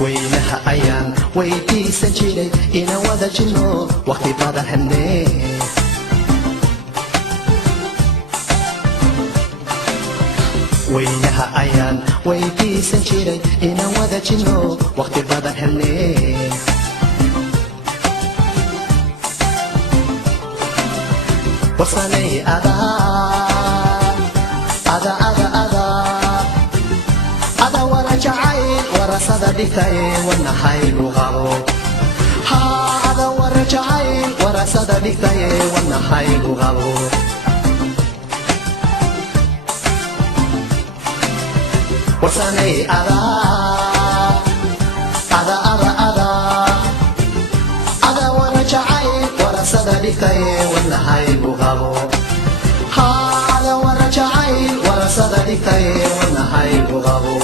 weynaha ayaan weydiisan jiray inaan wada jirno waqti badan helnee weynaha ayaan weydiisan jiray inaan wada jirno waqti badan helnee warsanay ada wara jacayl warasada dhigtaye wanahaygu qabo ada wara jacayl warasada dhigtaye wanahaygu qabo warsanay ada wara jacayl warasada dhigtaye wanahaygu qabo ada wara jacayl warasada dhigtaye wanahaygu qabo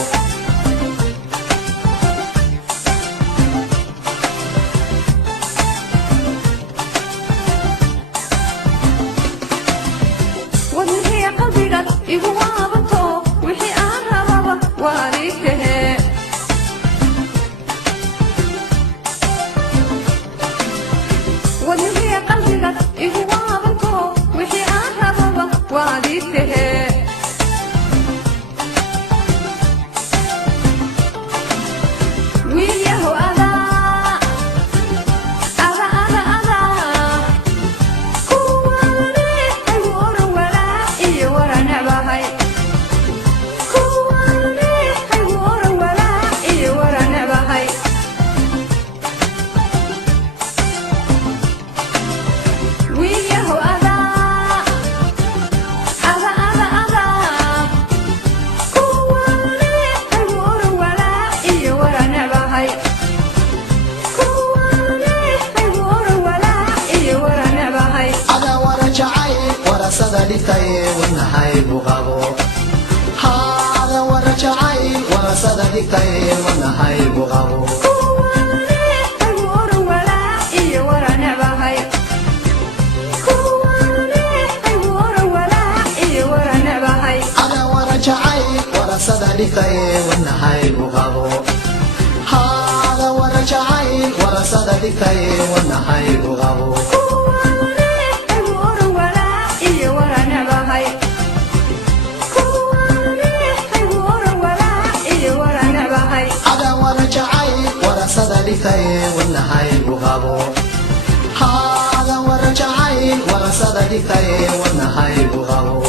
dhigtaye wanahaygu qabo ada wara jacayl warasada dhigtaye wanahaygu qabo ada wara jacayl warasada dhigtaye wanahaygu qabo ada wara jacayl warasada dhigtaye wanahaygu qabo warasada dhigtaye wanahaygu qabo ada wara jacayl warasada dhigtaye wanahaygu qabo